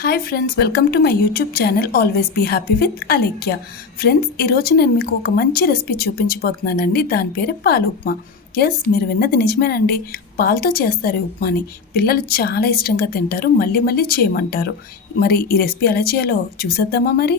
Hi friends, welcome to my YouTube channel always be happy with Alekhya. Friends, ఈరోజు నేను మీకు ఒక మంచి రెసిపీ చూపించబోతున్నానండి. దాని పేరే పాలు ఉప్మా. ఎస్, మీరు విన్నది నిజమేనండి. పాలతో చేస్తారు ఈ ఉప్మాని. పిల్లలు చాలా ఇష్టంగా తింటారు, మళ్ళీ మళ్ళీ చేయమంటారు. మరి ఈ రెసిపీ ఎలా చేయాలో చూసేద్దామా? మరి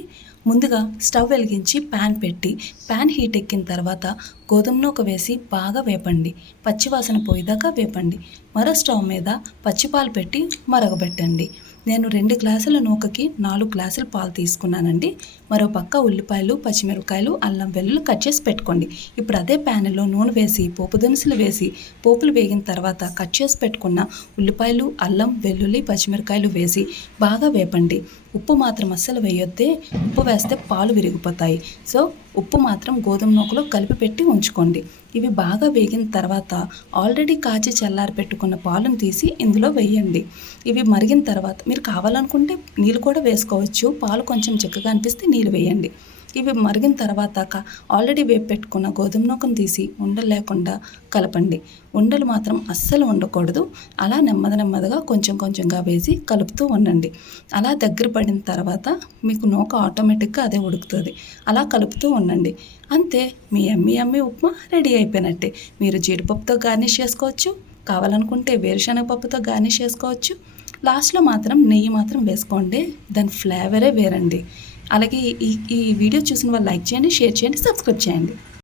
ముందుగా స్టవ్ వెలిగించి ప్యాన్ పెట్టి, ప్యాన్ హీట్ ఎక్కిన తర్వాత గోధుమ నూక వేసి బాగా వేపండి. పచ్చివాసన పోయేదాకా వేపండి. మరో స్టవ్ మీద పచ్చిపాలు పెట్టి మరగబెట్టండి. నేను 2 గ్లాసుల నూకకి 4 గ్లాసుల పాలు తీసుకున్నానండి. మరో పక్క ఉల్లిపాయలు, పచ్చిమిరపకాయలు, అల్లం వెల్లుల్లి కట్ చేసి పెట్టుకోండి. ఇప్పుడు అదే ప్యాన్లో నూనె వేసి పోపు దినుసులు వేసి పోపులు వేగిన తర్వాత కట్ చేసి పెట్టుకున్న ఉల్లిపాయలు, అల్లం వెల్లుల్లి, పచ్చిమిరపకాయలు వేసి బాగా వేపండి. ఉప్పు మాత్రం అస్సలు వేయొద్దే, ఉప్పు వేస్తే పాలు విరిగిపోతాయి. సో ఉప్పు మాత్రం గోధుమ నూకలో కలిపి పెట్టి ఉంచుకోండి. ఇవి బాగా వేగిన తర్వాత ఆల్రెడీ కాచి చల్లారి పెట్టుకున్న పాలను తీసి ఇందులో వేయండి. ఇవి మరిగిన తర్వాత మీరు కావాలనుకుంటే నీళ్ళు కూడా వేసుకోవచ్చు. పాలు కొంచెం చిక్కగా అనిపిస్తే నీళ్ళు వేయండి. ఇవి మరిగిన తర్వాత ఆల్రెడీ వేపు పెట్టుకున్న గోధుమ నూకను తీసి ఉండలు లేకుండా కలపండి. ఉండలు మాత్రం అస్సలు ఉండకూడదు. అలా నెమ్మదిగా కొంచెంగా వేసి కలుపుతూ ఉండండి. అలా దగ్గర పడిన తర్వాత మీకు నూక ఆటోమేటిక్గా అదే ఉడుకుతుంది. అలా కలుపుతూ ఉండండి. అంతే, మీ యమ్మీ ఉప్మా రెడీ అయిపోయినట్టే. మీరు జీడిపప్పుతో గార్నిష్ చేసుకోవచ్చు, కావాలనుకుంటే వేరుశనగ పప్పుతో గార్నిష్ చేసుకోవచ్చు. లాస్ట్లో మాత్రం నెయ్యి మాత్రం వేసుకోండి, దాని ఫ్లేవరే వేరండి. అలాగే ఈ వీడియో చూసిన వాళ్ళు లైక్ చేయండి, షేర్ చేయండి, సబ్స్క్రైబ్ చేయండి.